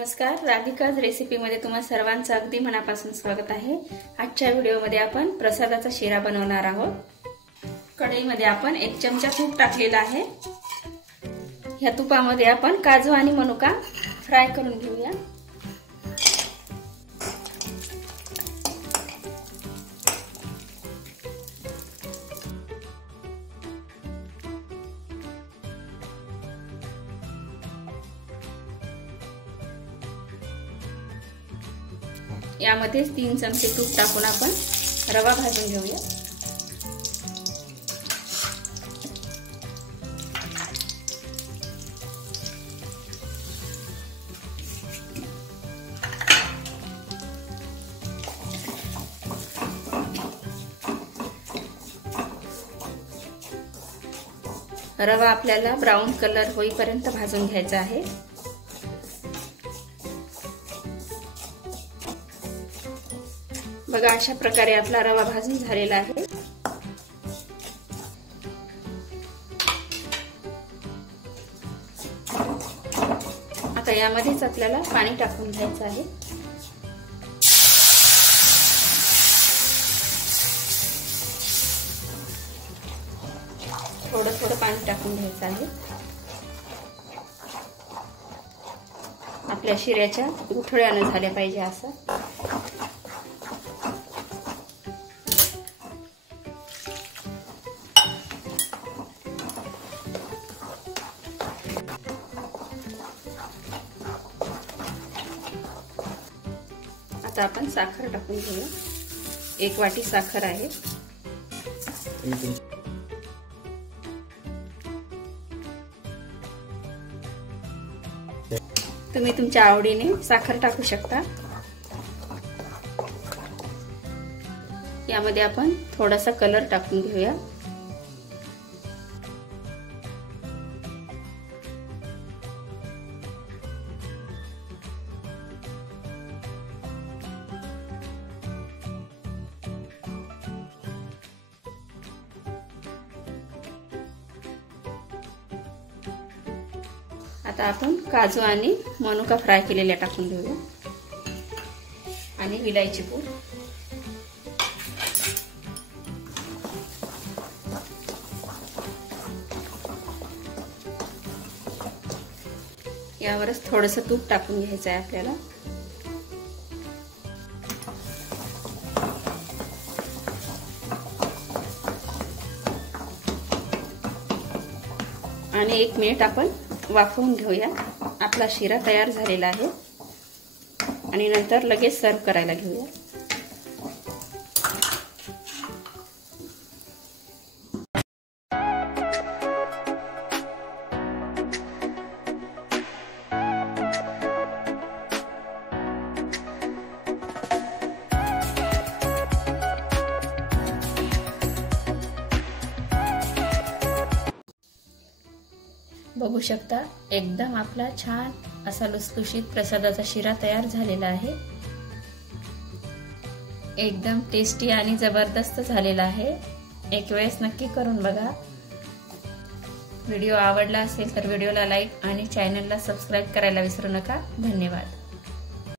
नमस्कार, राधिकाज रेसिपीमध्ये तुम्हा सर्वांचं अगदी मनापासून स्वागत आहे। आजच्या व्हिडिओमध्ये आपण प्रसादाचा शिरा बनवणार आहोत। कढईमध्ये आपण 1 चमचा तूप टाकलेला आहे। या तुपामध्ये आपण काजू आणि मनुका फ्राय करून घेऊया। यामध्ये 3 चमचे तूप टाकून आपण रवा भाजून घेऊया। रवा आपल्याला ब्राऊन कलर होईपर्यंत भाजून घ्यायचा आहे। बघा, अशा प्रकारे आपला रवा भाजून झालेला आहे। आता यामध्येच आपल्याला पाणी टाकून घ्यायचं आहे। थोडं थोडं पाणी टाकून घ्यायचं आहे। आपल्या शिऱ्याच्या गुठळ्या न झाल्या पाहिजे असं। आता आपण साखर टाकून घेऊया। 1 वाटी साखर आहे। तुम्ही तुमच्या आवडीने साखर टाकू शकता। यामध्ये आपण थोडासा कलर टाकून घेऊया। आता आपण काजू आणि मनुका फ्राय केलेल्या टाकून घेऊया आणि विलायची पूड। यावरच थोडंसं तूप टाकून घ्यायचं आहे आपल्याला। आणि 1 मिनिट आपण वाफवून घेऊया। आपला शिरा तयार झालेला आहे आणि नंतर लगेच सर्व करायला घेऊया। बघू शकता, एकदम आपला छान असा लुसलुशीत प्रसादाचा शिरा तयार झालेला आहे। एकदम टेस्टी आणि जबरदस्त झालेला आहे। एक वेळेस नक्की करून बघा। व्हिडिओ आवडला असेल तर व्हिडिओला लाईक आणि चॅनलला सबस्क्राईब करायला विसरू नका। धन्यवाद।